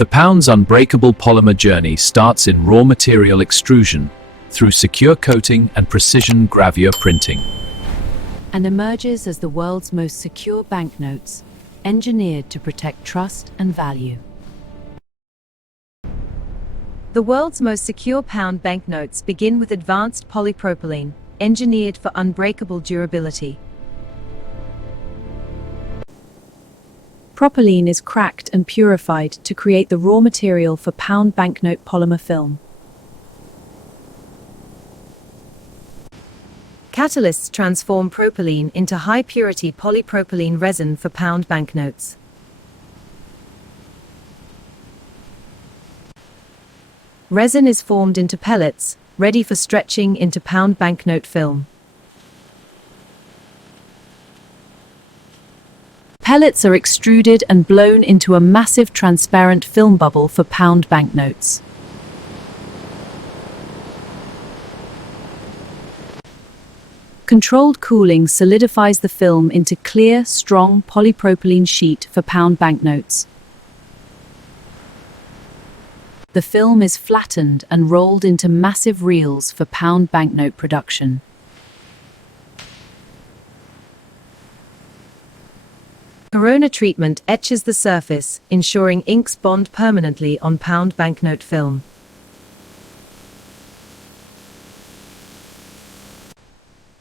The pound's unbreakable polymer journey starts in raw material extrusion through secure coating and precision gravure printing, and emerges as the world's most secure banknotes, engineered to protect trust and value. The world's most secure pound banknotes begin with advanced polypropylene, engineered for unbreakable durability. Propylene is cracked and purified to create the raw material for pound banknote polymer film. Catalysts transform propylene into high-purity polypropylene resin for pound banknotes. Resin is formed into pellets, ready for stretching into pound banknote film. Pellets are extruded and blown into a massive transparent film bubble for pound banknotes. Controlled cooling solidifies the film into clear, strong polypropylene sheet for pound banknotes. The film is flattened and rolled into massive reels for pound banknote production. Corona treatment etches the surface, ensuring inks bond permanently on pound banknote film.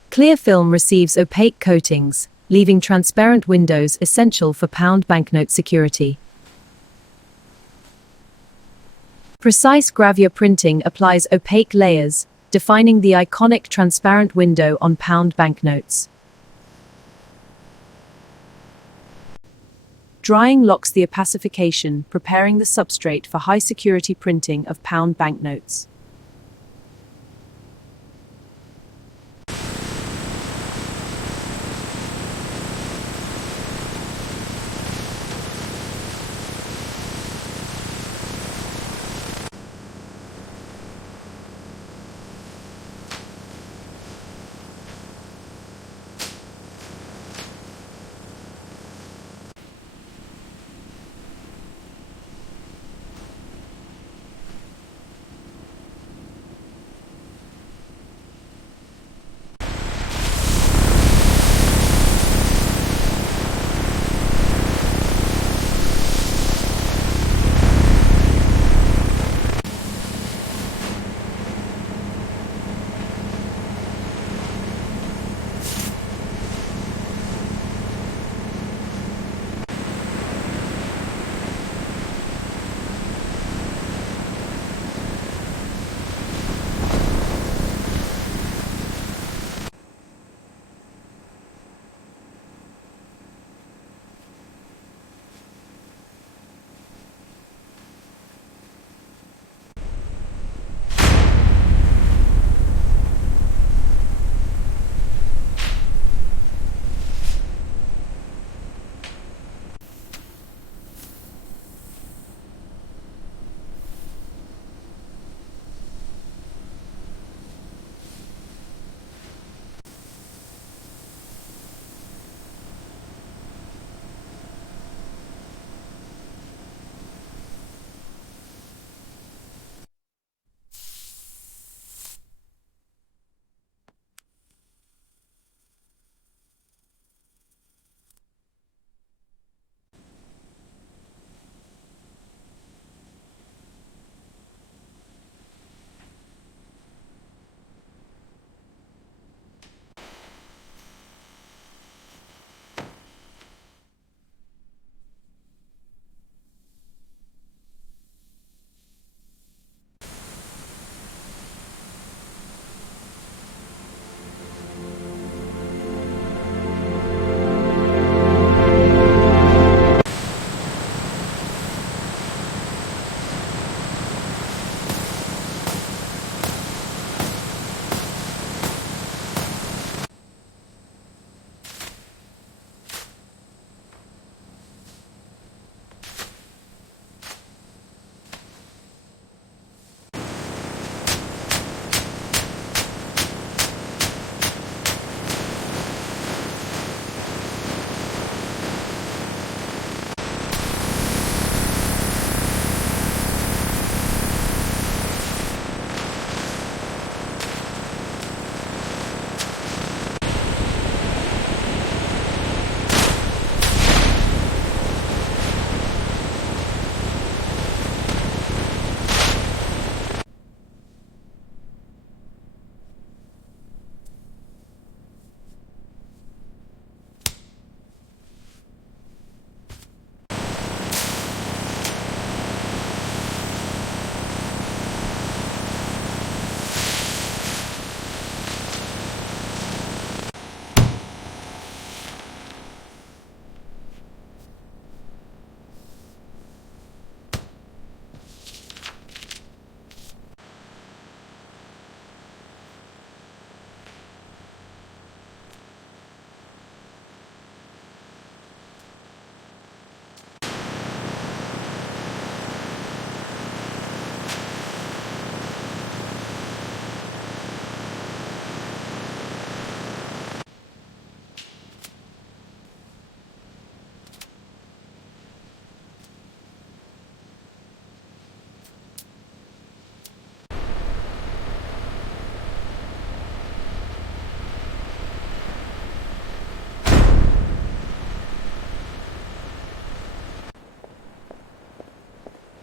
Clear film receives opaque coatings, leaving transparent windows essential for pound banknote security. Precise gravure printing applies opaque layers, defining the iconic transparent window on pound banknotes. Drying locks the opacification, preparing the substrate for high-security printing of pound banknotes.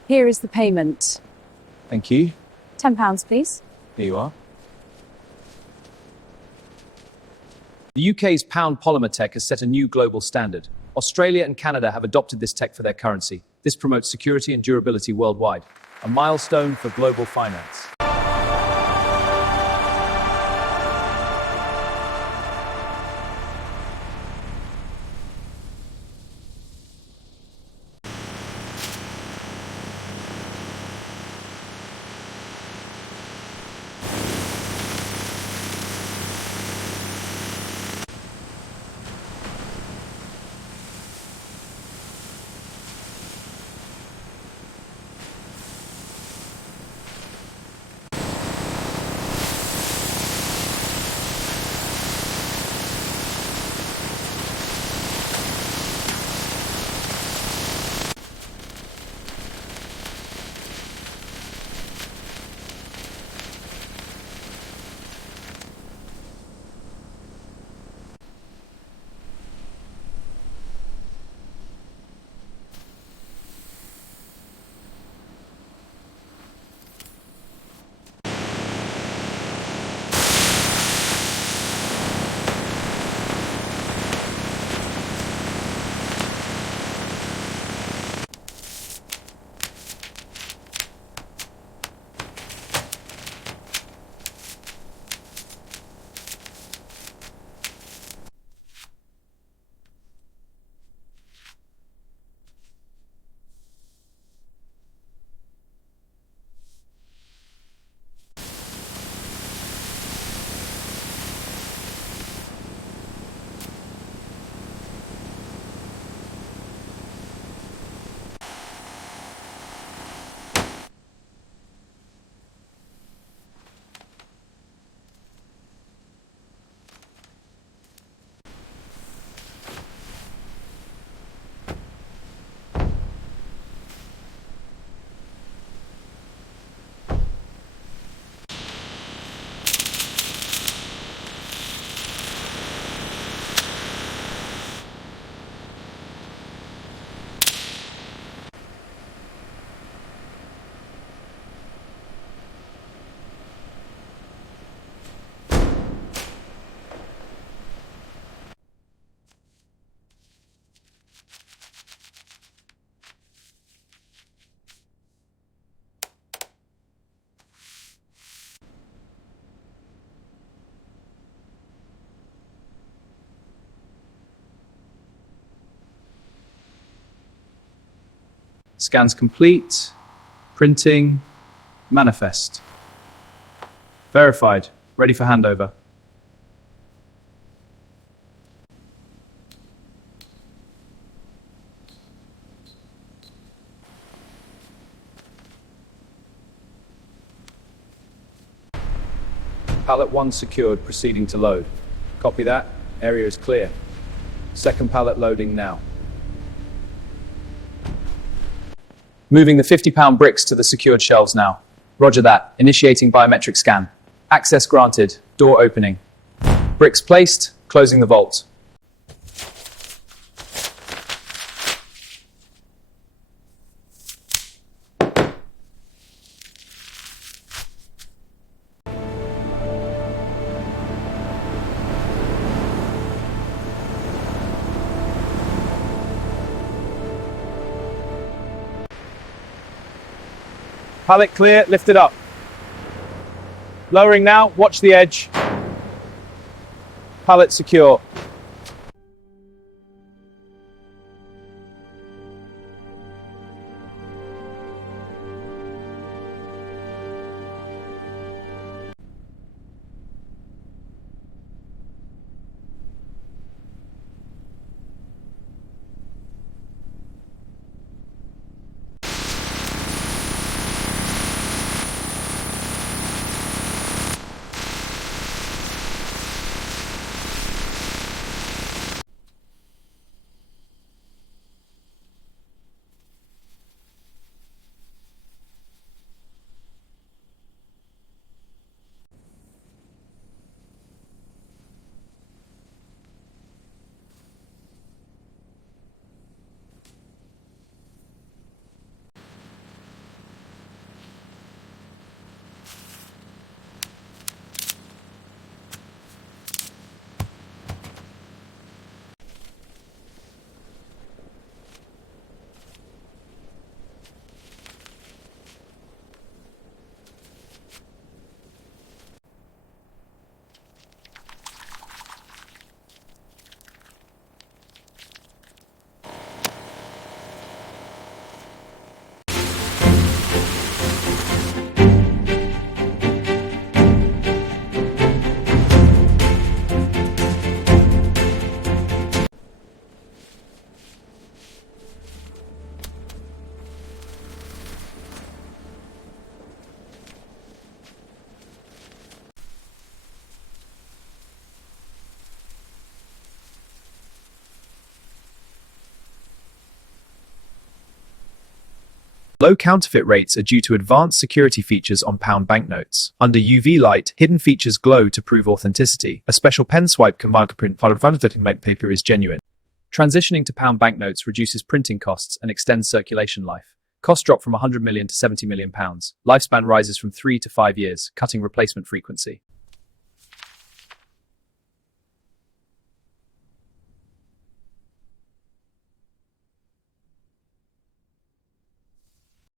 Here is the payment. Thank you. £10, please. Here you are. The UK's pound polymer tech has set a new global standard. Australia and Canada have adopted this tech for their currency. This promotes security and durability worldwide, a milestone for global finance. Scans complete. Printing. Manifest. Verified. Ready for handover. Pallet 1 secured, proceeding to load. Copy that. Area is clear. Second pallet loading now. Moving the 50-pound bricks to the secured shelves now. Roger that. Initiating biometric scan. Access granted. Door opening. Bricks placed. Closing the vault. Pallet clear, lift it up. Lowering now, watch the edge. Pallet secure. Low counterfeit rates are due to advanced security features on pound banknotes. Under UV light, hidden features glow to prove authenticity. A special pen swipe combined with print FactoryVerse paper is genuine. Transitioning to pound banknotes reduces printing costs and extends circulation life. Costs drop from 100 million to 70 million pounds. Lifespan rises from 3 to 5 years, cutting replacement frequency.